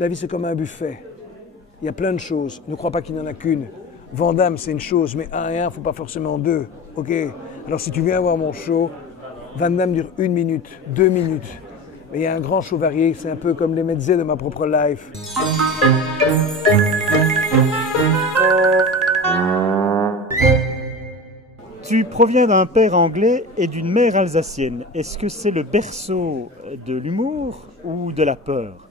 La vie, c'est comme un buffet. Il y a plein de choses. Ne crois pas qu'il n'y en a qu'une. Van Damme, c'est une chose, mais un et un, il ne faut pas forcément deux. Ok. Alors si tu viens voir mon show, Van Damme dure 1 minute, 2 minutes. Mais il y a un grand show varié, c'est un peu comme les mezzés de ma propre life. Tu proviens d'un père anglais et d'une mère alsacienne. Est-ce que c'est le berceau de l'humour ou de la peur?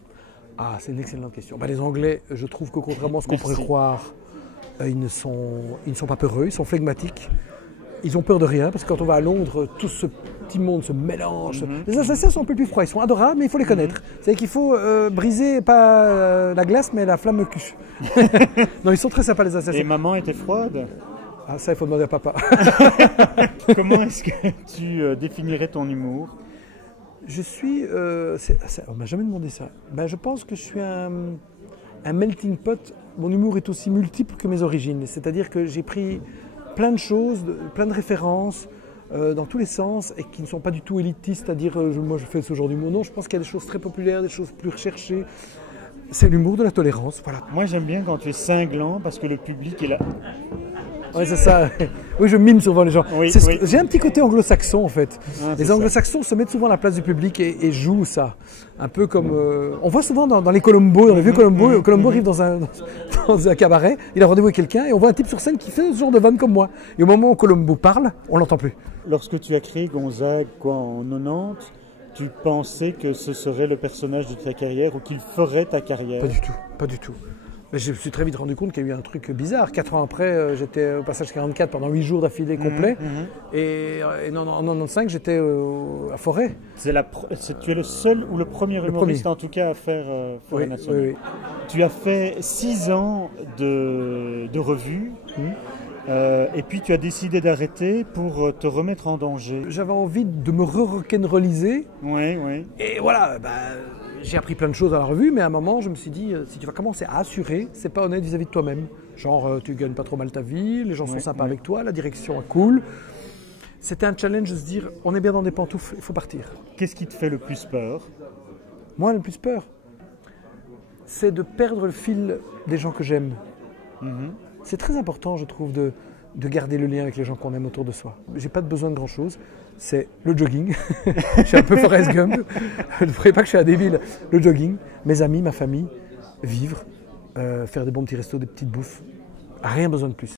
Ah, c'est une excellente question. Les Anglais, je trouve que contrairement à ce qu'on pourrait croire, ils ne sont pas peureux, ils sont flegmatiques. Ils ont peur de rien, parce que quand on va à Londres, tout ce petit monde se mélange. Les Alsaciens sont un peu plus froids, ils sont adorables, mais il faut les connaître. C'est-à-dire qu'il faut briser, pas la glace, mais la flamme cul. Non, ils sont très sympas, les Alsaciens. Et maman était froide? Ah, ça, il faut demander à papa. Comment est-ce que tu définirais ton humour? Je suis... on ne m'a jamais demandé ça. Je pense que je suis un melting pot. Mon humour est aussi multiple que mes origines. C'est-à-dire que j'ai pris plein de choses, plein de références dans tous les sens et qui ne sont pas du tout élitistes, c'est-à-dire moi je fais ce genre d'humour. Non, je pense qu'il y a des choses très populaires, des choses plus recherchées. C'est l'humour de la tolérance, voilà. Moi j'aime bien quand tu es cinglant parce que le public est là. Oui, c'est ça. Oui, je mime souvent les gens. Oui. J'ai un petit côté anglo-saxon en fait. Ah, les anglo-saxons se mettent souvent à la place du public et jouent ça. Un peu comme... on voit souvent dans les Columbo, dans les vieux Columbo, Columbo arrive dans un cabaret, il a rendez-vous avec quelqu'un et on voit un type sur scène qui fait ce genre de vanne comme moi. Et au moment où Columbo parle, on l'entend plus. Lorsque tu as créé Gonzague en 90, tu pensais que ce serait le personnage de ta carrière ou qu'il ferait ta carrière? Pas du tout, pas du tout. Mais je me suis très vite rendu compte qu'il y a eu un truc bizarre. 4 ans après, j'étais au passage 44 pendant 8 jours d'affilée complets. Et en 95, j'étais à Forêt. Tu es le seul ou le premier humoriste en tout cas à faire Forêt Nationale. Oui. Tu as fait 6 ans de revue. Et puis tu as décidé d'arrêter pour te remettre en danger. J'avais envie de me re-rock'n'rolliser. Oui. Et voilà, j'ai appris plein de choses à la revue, mais à un moment, je me suis dit, si tu vas commencer à assurer, c'est pas honnête vis-à-vis de toi-même. Genre, tu gagnes pas trop mal ta vie, les gens sont sympas avec toi, la direction est cool. C'était un challenge de se dire, on est bien dans des pantoufles, il faut partir. Qu'est-ce qui te fait le plus peur? Moi, le plus peur, c'est de perdre le fil des gens que j'aime. C'est très important, je trouve, de garder le lien avec les gens qu'on aime autour de soi. J'ai pas besoin de grand-chose. C'est le jogging. Je suis un peu Forrest Gump. Ne croyez pas que je suis un débile. Le jogging, mes amis, ma famille, vivre, faire des bons petits restos, des petites bouffes. Rien besoin de plus.